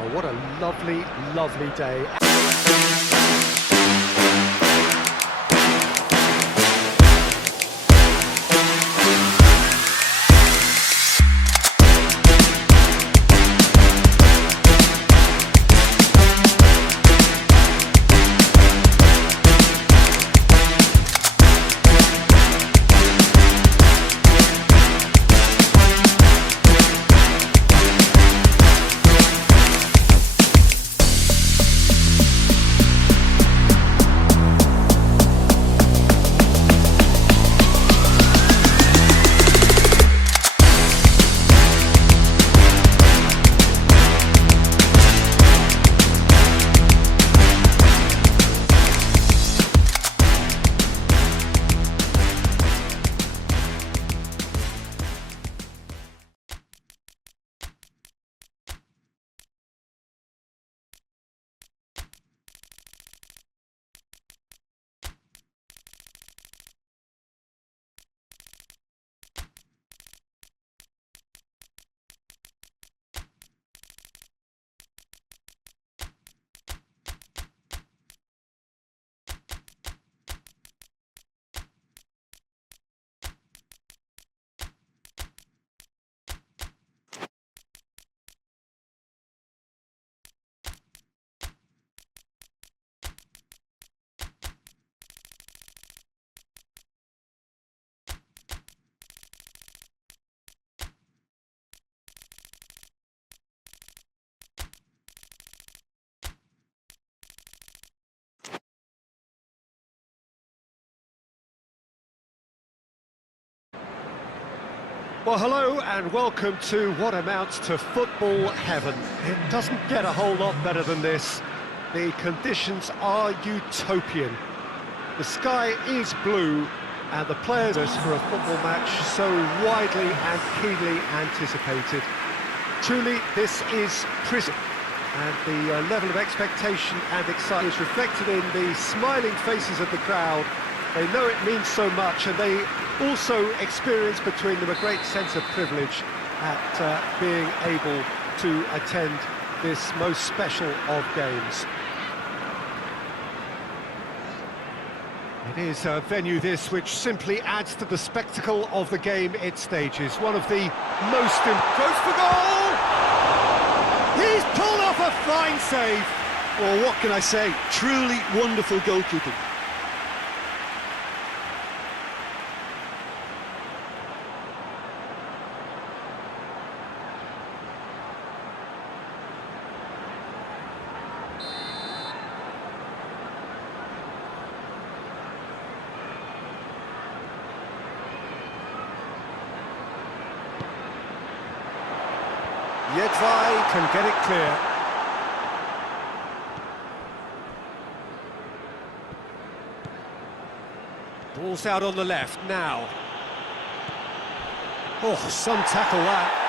Oh, what a lovely, lovely day. Well, hello and welcome to what amounts to football heaven. It doesn't get a whole lot better than this. The conditions are utopian. The sky is blue and the players for a football match so widely and keenly anticipated. Truly, this is prison. And the level of expectation and excitement is reflected in the smiling faces of the crowd. They know it means so much, and they also experience between them a great sense of privilege at being able to attend this most special of games. It is a venue this which simply adds to the spectacle of the game it stages. One of the most goes for goal! He's pulled off a fine save! Well, what can I say? Truly wonderful goalkeeping. Yedvai can get it clear. Ball's out on the left now. Oh, some tackle that.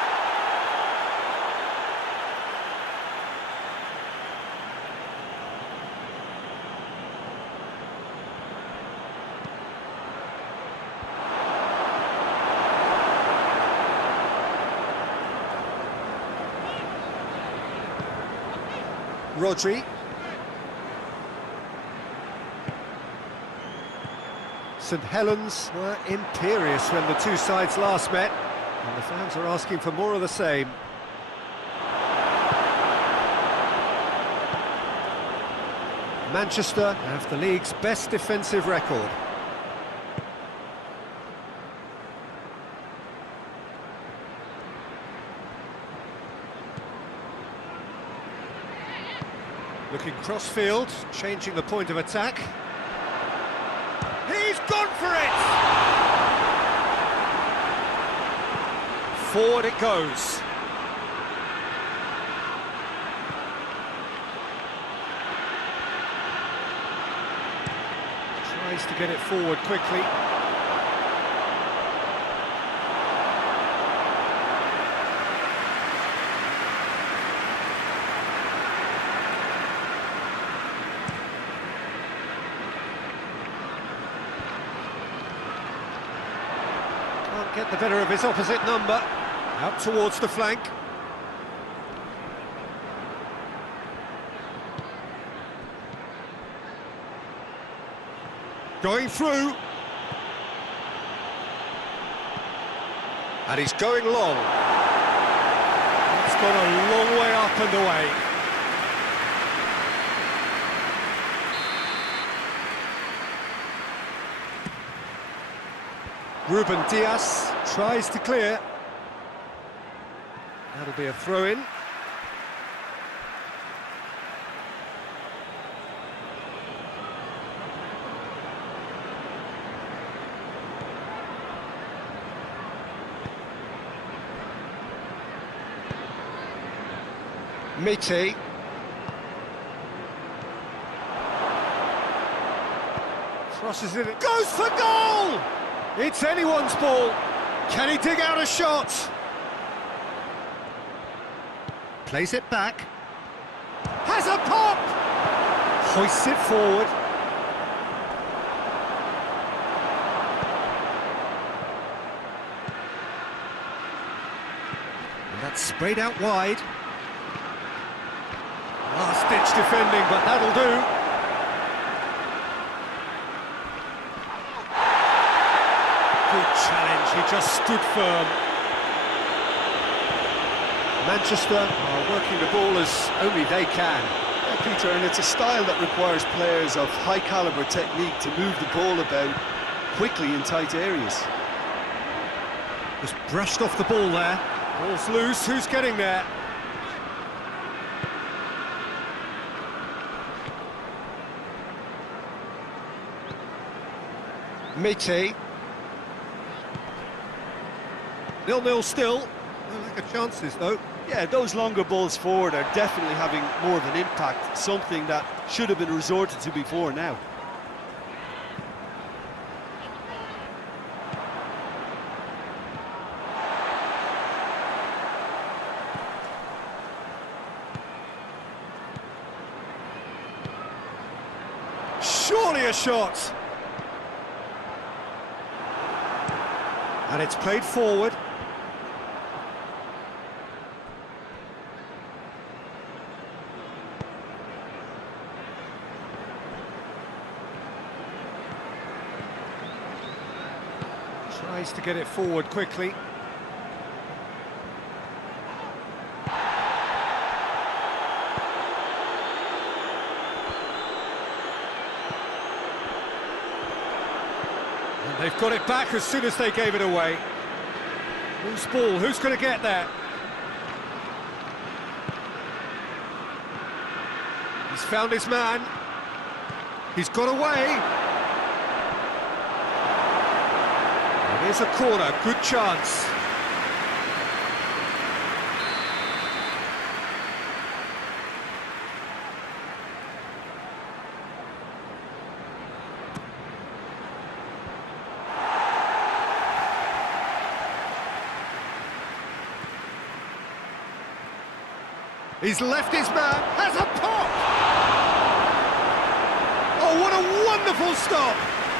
Rodri. Saint Helens were imperious when the two sides last met, and the fans are asking for more of the same. Manchester have the league's best defensive record. Looking cross-field, changing the point of attack. He's gone for it! Forward it goes. Tries to get it forward quickly. Get the better of his opposite number, out towards the flank. Going through. And he's going long. It's gone a long way up and away. Ruben Diaz tries to clear. That'll be a throw-in. Miti. Crosses it, goes for goal! It's anyone's ball. Can he dig out a shot? Plays it back. Has a pop! Hoists it forward. And that's sprayed out wide. Last-ditch defending, but that'll do. Good challenge, he just stood firm. Manchester are working the ball as only they can. Yeah, Peter, and it's a style that requires players of high-caliber technique to move the ball about quickly in tight areas. Just brushed off the ball there. Ball's loose, who's getting there? Miti. 0-0 still. No lack of chances, though. Yeah, those longer balls forward are definitely having more of an impact, something that should have been resorted to before now. Surely a shot! And it's played forward. Tries to get it forward quickly. And they've got it back as soon as they gave it away. Loose ball, who's going to get there? He's found his man. He's got away. Here's a corner, good chance. He's left his man, has a pop! Oh, what a wonderful stop!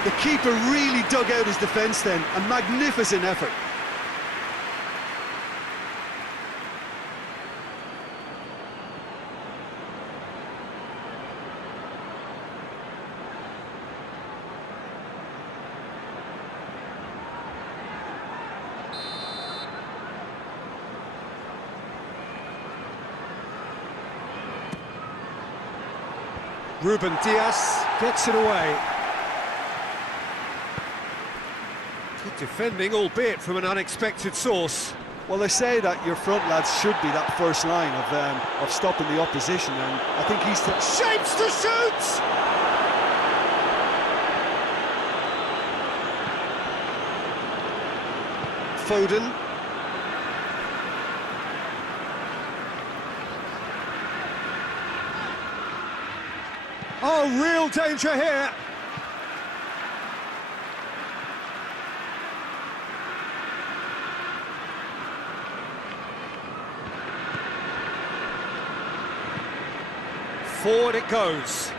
The keeper really dug out his defence then, a magnificent effort. Ruben Diaz gets it away. Good defending, albeit from an unexpected source. Well, they say that your front lads should be that first line of stopping the opposition, and I think he's... Shapes to shoot! Foden. Oh, real danger here. Forward it goes.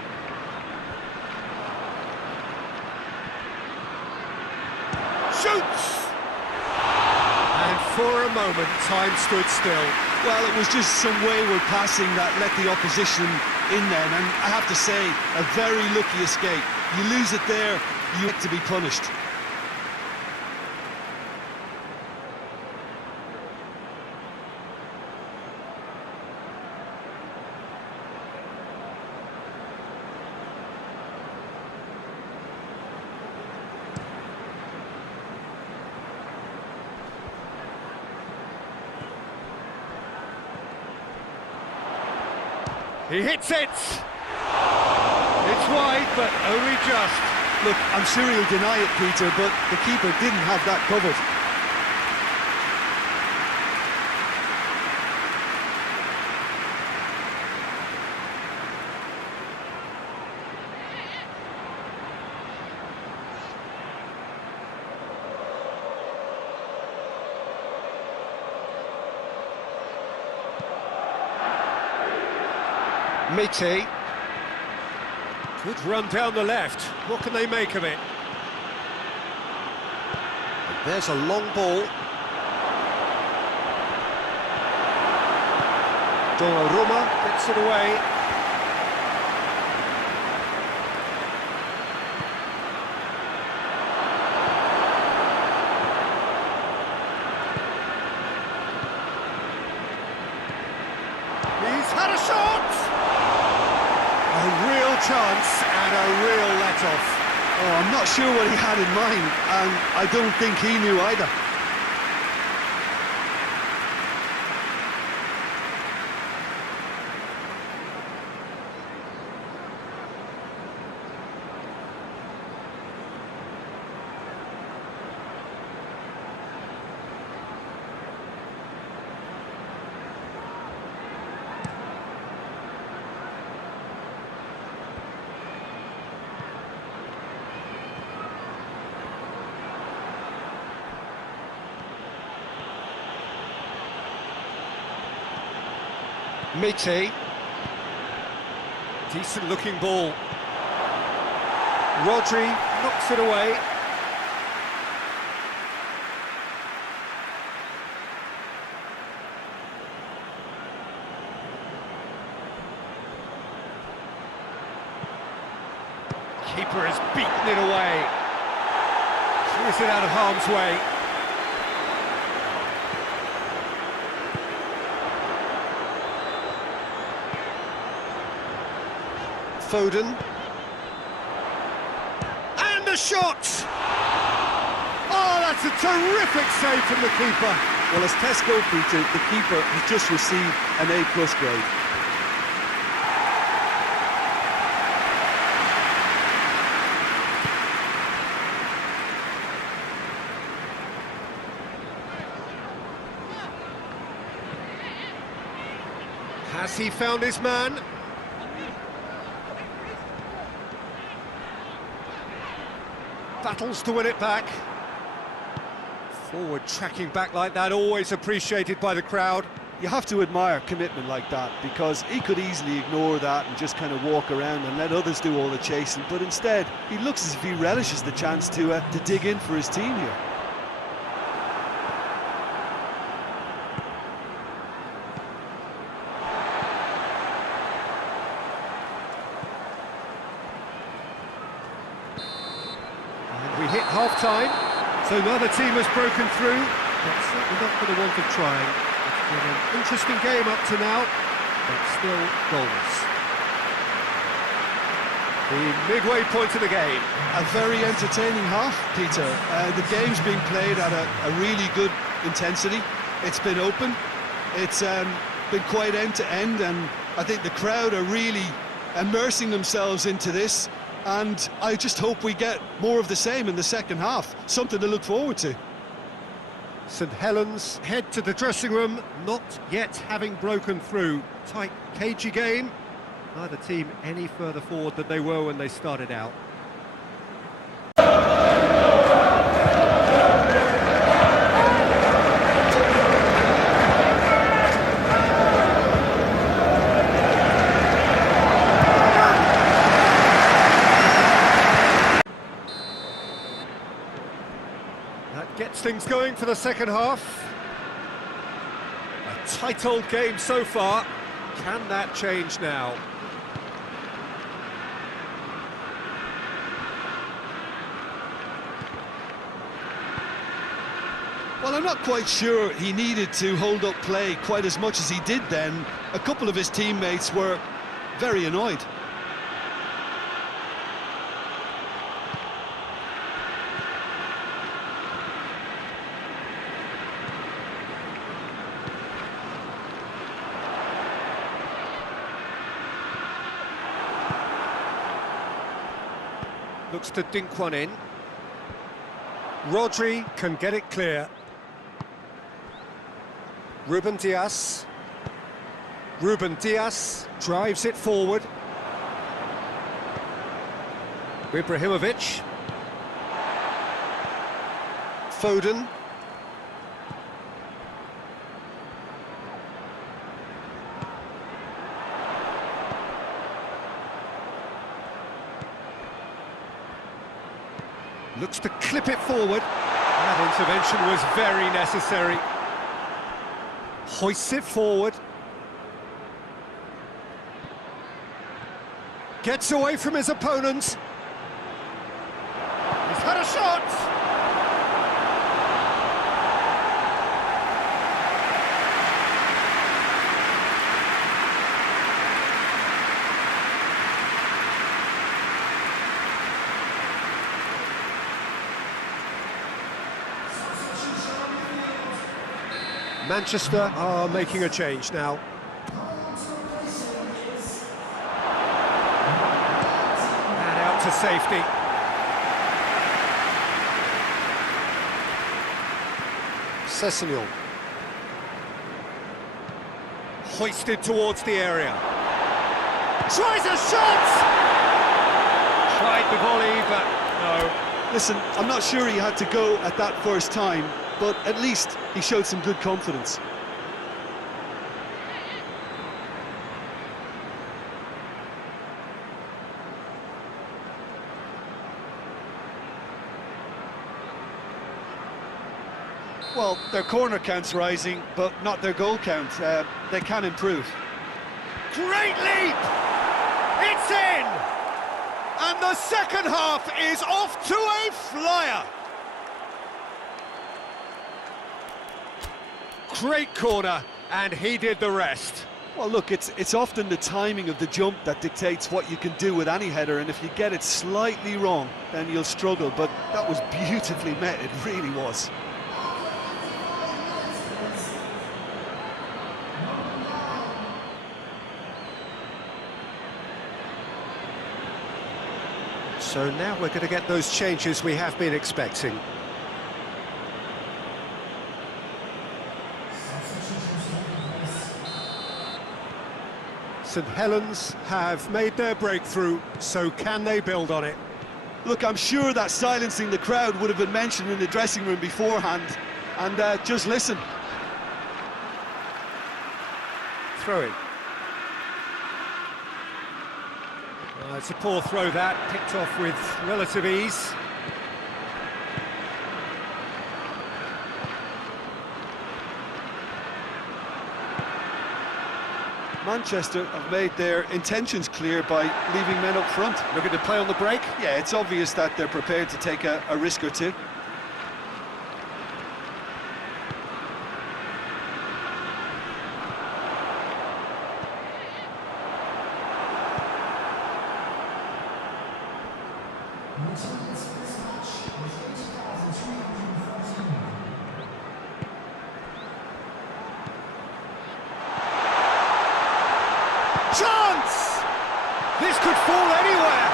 Shoots! And for a moment, time stood still. Well, it was just some wayward passing that let the opposition in then, and I have to say, a very lucky escape. You lose it there, you have to be punished. He hits it! It's wide, but only just. Look, I'm sure he'll deny it, Peter, but the keeper didn't have that covered. Mitty. Good run down the left. What can they make of it? And there's a long ball. Donnarumma gets it away. He's had a shot! A real chance and a real let-off. Oh, I'm not sure what he had in mind, and I don't think he knew either. Mitty. Decent looking ball. Rodri knocks it away. Keeper has beaten it away. Clears it out of harm's way. Foden. And a shot! Oh, that's a terrific save from the keeper. Well, as tests go, Peter, the keeper has just received an A+ grade. Has he found his man? Battles to win it back. Forward tracking back like that, always appreciated by the crowd. You have to admire commitment like that, because he could easily ignore that and just kind of walk around and let others do all the chasing, but instead he looks as if he relishes the chance to dig in for his team here. We hit half-time, so neither team has broken through, but certainly not for the want of trying. It's been an interesting game up to now, but still goalless. The midway point of the game. A very entertaining half, Peter. The game's been played at a really good intensity. It's been open. It's been quite end-to-end, and I think the crowd are really immersing themselves into this. And I just hope we get more of the same in the second half. Something to look forward to. St Helens head to the dressing room, not yet having broken through. Tight, cagey game. Neither team any further forward than they were when they started out. Gets things going for the second half. A tight old game so far. Can that change now? Well, I'm not quite sure he needed to hold up play quite as much as he did then. A couple of his teammates were very annoyed. Looks to dink one in. Rodri can get it clear. Ruben Dias drives it forward. Ibrahimovic. Foden. Looks to clip it forward. That intervention was very necessary. Hoists it forward. Gets away from his opponents. He's had a shot! Manchester are making a change now. And out to safety. Sessegnon. Hoisted towards the area. Tries a shot! Tried the volley, but no. Listen, I'm not sure he had to go at that first time, but at least he showed some good confidence. Well, their corner count's rising, but not their goal count. They can improve. Great leap! It's in! And the second half is off to a flyer! Great corner, and he did the rest. Well, look, it's often the timing of the jump that dictates what you can do with any header, and if you get it slightly wrong, then you'll struggle, but that was beautifully met, it really was. So now we're going to get those changes we have been expecting. Saint Helens have made their breakthrough, so can they build on it? Look, I'm sure that silencing the crowd would have been mentioned in the dressing room beforehand, and just listen. Throw in. It's a poor throw that, picked off with relative ease. Manchester have made their intentions clear by leaving men up front. Looking to play on the break? Yeah, it's obvious that they're prepared to take a risk or two. Chance! This could fall anywhere!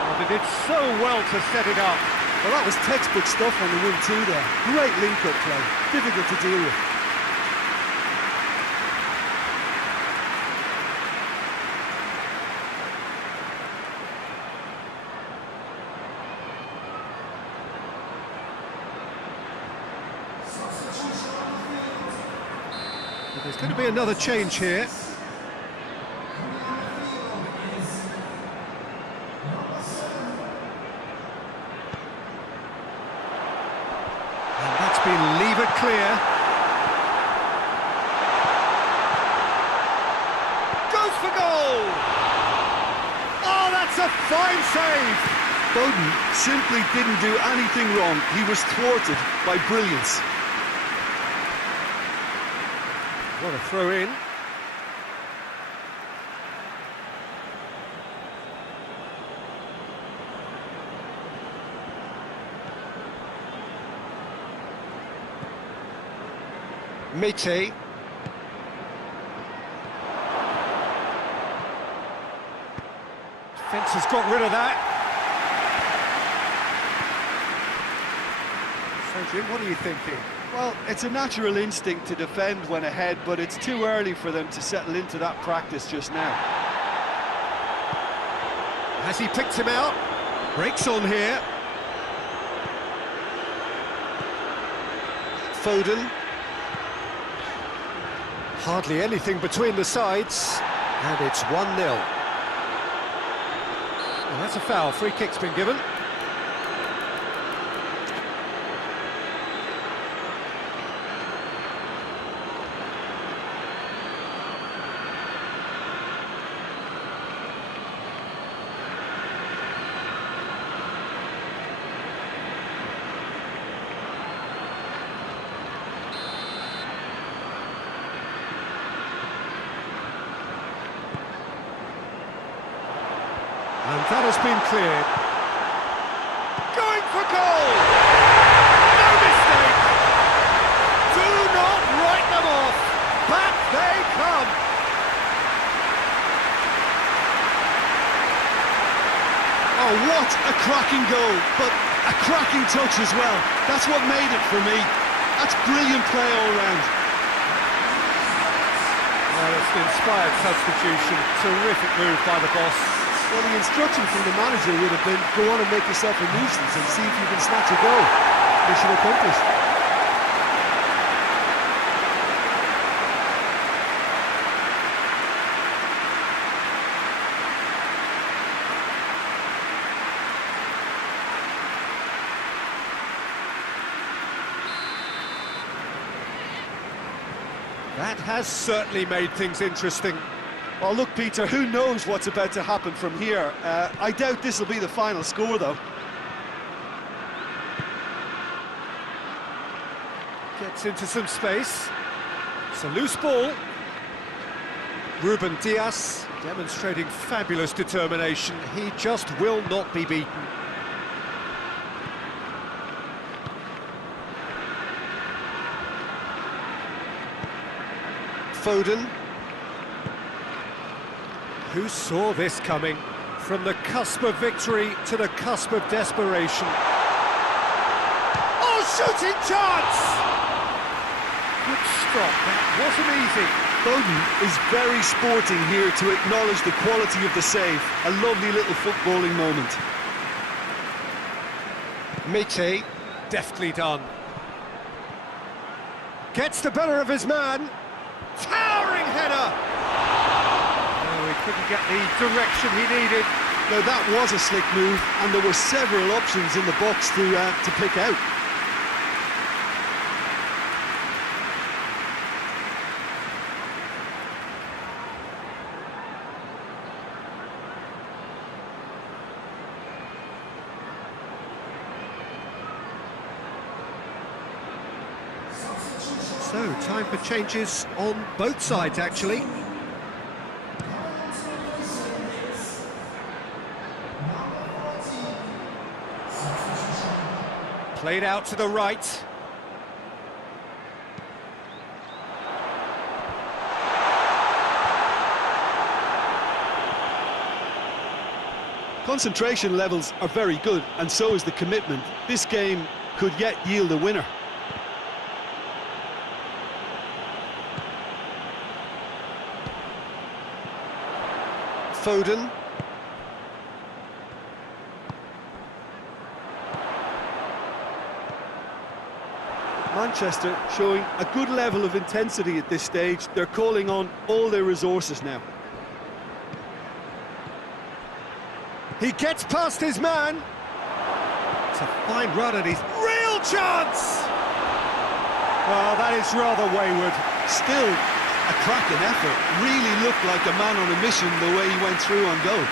Oh, they did so well to set it up. Well, that was textbook stuff on the 1-2 there. Great link-up play, difficult to deal with. There's going to be another change here. And that's been levered clear. Goes for goal! Oh, that's a fine save! Bowden simply didn't do anything wrong. He was thwarted by brilliance. What a throw in. Mite. Defence has got rid of that. So Jim, what are you thinking? Well, it's a natural instinct to defend when ahead, but it's too early for them to settle into that practice just now. Has he picked him out? Breaks on here. Foden. Hardly anything between the sides, and it's 1-0. Well, that's a foul. Free kick's been given. And that has been cleared. Going for goal! No mistake! Do not write them off! Back they come! Oh, what a cracking goal, but a cracking touch as well. That's what made it for me. That's brilliant play all round. Well, it's an inspired substitution. Terrific move by the boss. Well, the instruction from the manager would have been, go on and make yourself a nuisance and see if you can snatch a goal. Mission accomplished. That has certainly made things interesting. Well, look, Peter, who knows what's about to happen from here? I doubt this will be the final score, though. Gets into some space. It's a loose ball. Ruben Dias demonstrating fabulous determination. He just will not be beaten. Foden. Who saw this coming? From the cusp of victory to the cusp of desperation. Oh, shooting chance! Good stop, that wasn't easy. Bowden is very sporting here to acknowledge the quality of the save. A lovely little footballing moment. Mite, deftly done. Gets the better of his man. Towering header! He couldn't get the direction he needed. Now that was a slick move, and there were several options in the box to pick out. So, time for changes on both sides, actually. Played out to the right. Concentration levels are very good, and so is the commitment. This game could yet yield a winner. Foden. Manchester showing a good level of intensity at this stage. They're calling on all their resources now. He gets past his man. It's a fine run and he's real chance! Well, that is rather wayward. Still a cracking effort. Really looked like a man on a mission the way he went through on goal.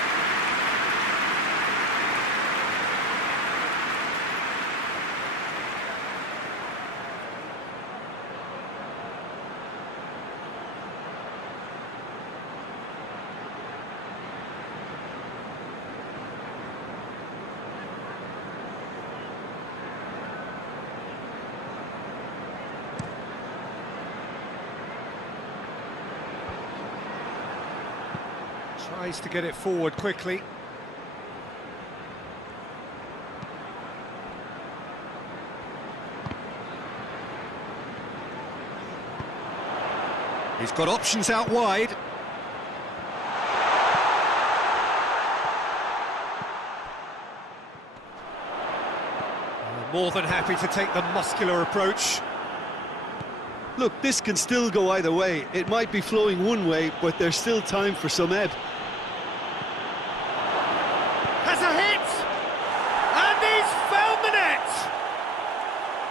Tries to get it forward quickly. He's got options out wide. More than happy to take the muscular approach. Look, this can still go either way. It might be flowing one way, but there's still time for some ebb. Has a hit! And he's found the net!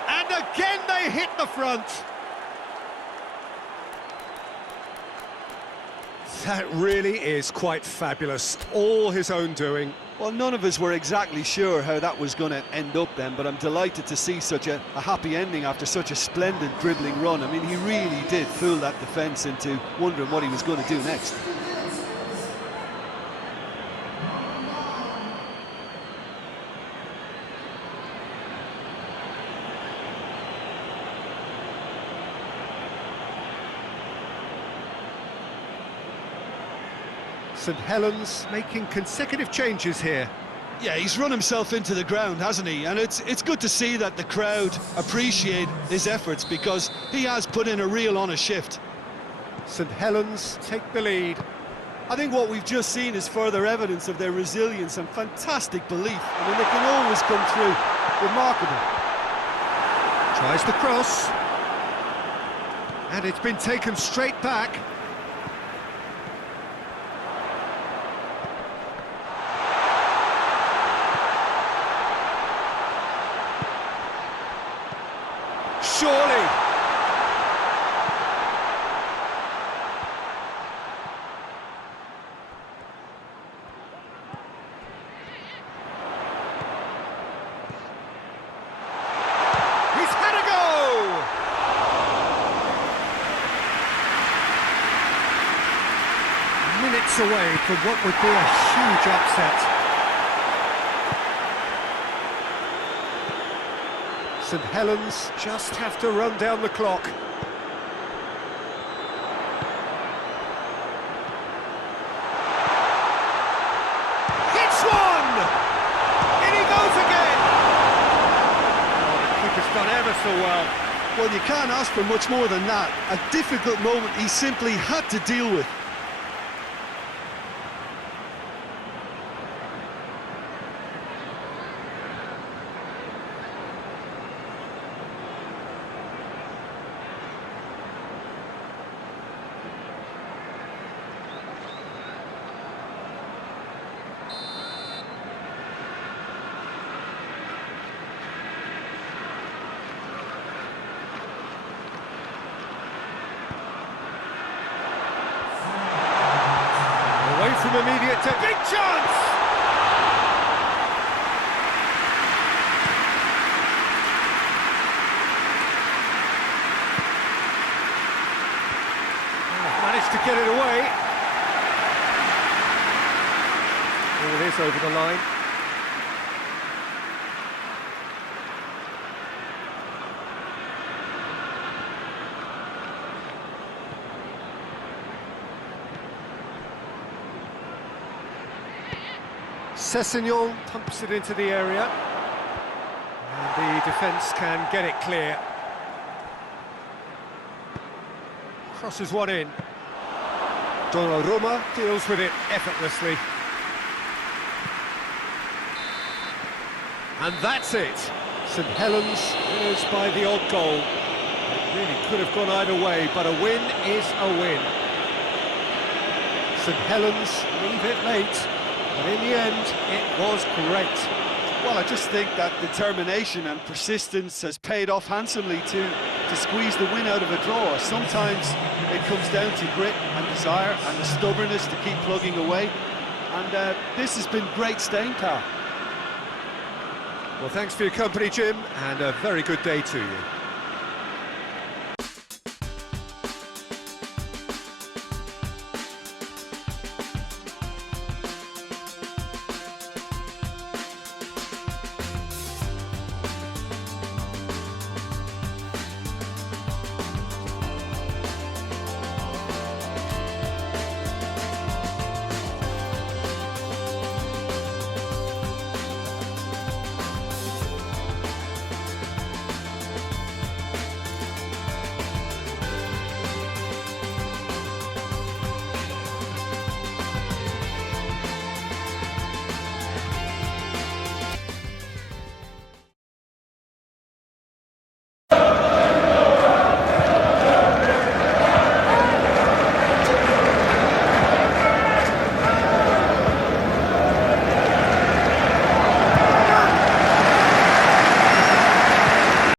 And again they hit the front. That really is quite fabulous. All his own doing. Well, none of us were exactly sure how that was going to end up then, but I'm delighted to see such a happy ending after such a splendid dribbling run. I mean, he really did fool that defence into wondering what he was going to do next. Saint Helens making consecutive changes here. Yeah, he's run himself into the ground, hasn't he? And it's good to see that the crowd appreciate his efforts, because he has put in a real honest shift. Saint Helens take the lead. I think what we've just seen is further evidence of their resilience and fantastic belief. I mean, they can always come through. Remarkable. Tries the cross. And it's been taken straight back. Surely. He's had a go! Minutes away from what would be a huge upset. St Helens just have to run down the clock. Hits one! In he goes again! Oh, the keeper's done ever so well. Well, you can't ask for much more than that. A difficult moment he simply had to deal with. Away from immediate to big chance! Oh, managed to get it away. All is over the line. Sessignon pumps it into the area, and the defence can get it clear. Crosses one in. Donnarumma deals with it effortlessly. And that's it. St Helens winners by the odd goal. It really could have gone either way, but a win is a win. St Helens leave it late. But in the end, it was great. Well, I just think that determination and persistence has paid off handsomely to squeeze the win out of a draw. Sometimes it comes down to grit and desire and the stubbornness to keep plugging away. And this has been great staying power. Well, thanks for your company, Jim, and a very good day to you.